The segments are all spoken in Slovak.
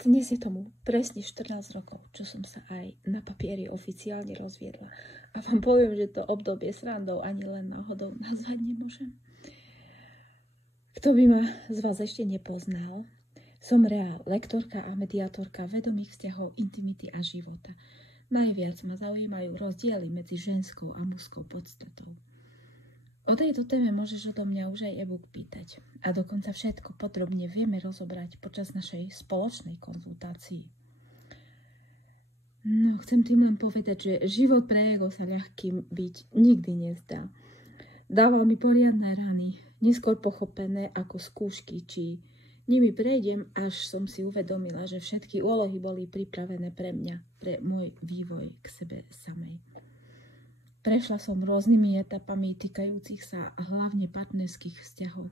Dnes je tomu presne 14 rokov, čo som sa aj na papieri oficiálne rozviedla. A vám poviem, že to obdobie srandou ani len náhodou nazvať nemôžem. Kto by ma z vás ešte nepoznal, som Reál, lektorka a mediátorka vedomých vzťahov, intimity a života. Najviac ma zaujímajú rozdiely medzi ženskou a mužskou podstatou. O tejto téme môžeš odo mňa už aj e-book pýtať a dokonca všetko podrobne vieme rozobrať počas našej spoločnej konzultácii. No, chcem tým len povedať, že život pre ego sa ľahkým byť nikdy nezdá. Dával mi poriadne rany, neskôr pochopené ako skúšky, či nimi prejdem, až som si uvedomila, že všetky úlohy boli pripravené pre mňa, pre môj vývoj k sebe samej. Prešla som rôznymi etapami týkajúcich sa hlavne partnerských vzťahov.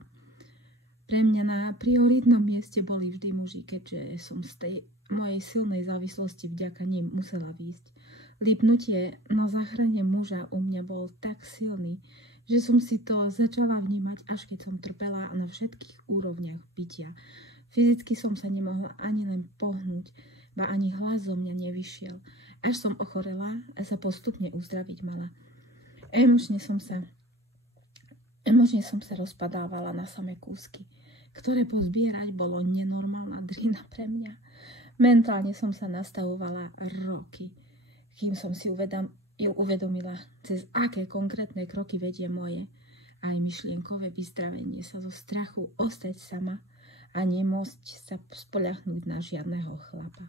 Pre mňa na prioritnom mieste boli vždy muži, keďže som z tej mojej silnej závislosti vďaka nim musela výjsť. Lípnutie na záchrane muža u mňa bol tak silný, že som si to začala vnímať, až keď som trpela na všetkých úrovniach bytia. Fyzicky som sa nemohla ani len pohnúť, ba ani hlas zo mňa nevyšiel. Až som ochorela a sa postupne uzdraviť mala. Emočne som sa rozpadávala na samé kúsky, ktoré pozbierať bolo nenormálna drina pre mňa. Mentálne som sa nastavovala roky, kým som si uvedomila, cez aké konkrétne kroky vedie moje aj myšlienkové vyzdravenie sa zo strachu ostať sama a nemôcť sa spoľahnúť na žiadneho chlapa.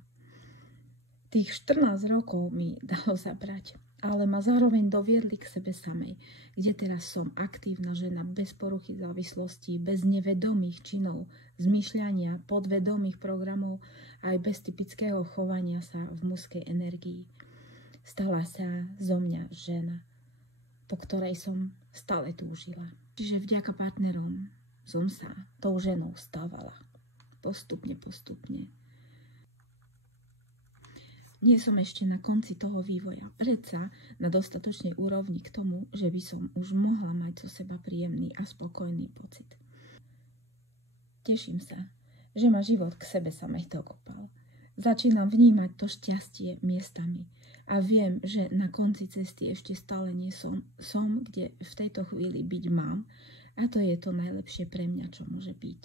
Tých 14 rokov mi dalo zabrať, ale ma zároveň doviedli k sebe samej, kde teraz som aktívna žena bez poruchy závislosti, bez nevedomých činov, zmýšľania, podvedomých programov, aj bez typického chovania sa v mužskej energii. Stala sa zo mňa žena, po ktorej som stále túžila. Čiže vďaka partnerom som sa tou ženou stávala. Postupne. Nie som ešte na konci toho vývoja, predsa na dostatočnej úrovni k tomu, že by som už mohla mať zo seba príjemný a spokojný pocit. Teším sa, že ma život k sebe samej dokopal. Začínam vnímať to šťastie miestami a viem, že na konci cesty ešte stále nie som, kde v tejto chvíli byť mám, a to je to najlepšie pre mňa, čo môže byť.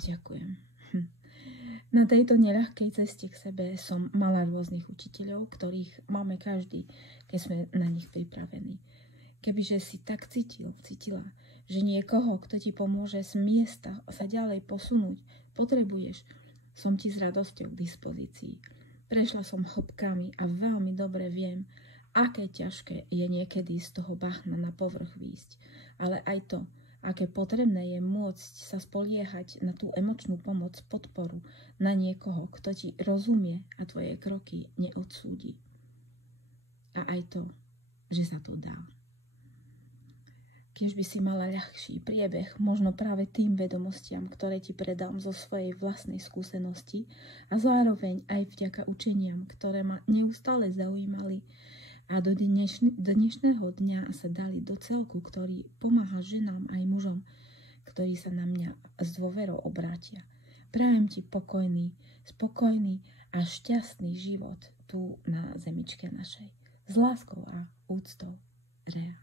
Ďakujem. Na tejto neľahkej ceste k sebe som mala rôznych učiteľov, ktorých máme každý, keď sme na nich pripravení. Kebyže si tak cítila, že niekoho, kto ti pomôže z miesta sa ďalej posunúť, potrebuješ, som ti s radosťou k dispozícii. Prešla som hĺbkami a veľmi dobre viem, aké ťažké je niekedy z toho bahna na povrch výjsť, ale aj to, aké potrebné je môcť sa spoliehať na tú emočnú pomoc, podporu, na niekoho, kto ti rozumie a tvoje kroky neodsúdi. A aj to, že sa to dá. Keď by si mala ľahší priebeh, možno práve tým vedomostiam, ktoré ti predám zo svojej vlastnej skúsenosti a zároveň aj vďaka učeniam, ktoré ma neustále zaujímali, a do dnešného dňa sa dali do celku, ktorý pomáha ženám aj mužom, ktorí sa na mňa s dôverou obrátia. Prajem ti pokojný, spokojný a šťastný život tu na zemičke našej. S láskou a úctou, Rea.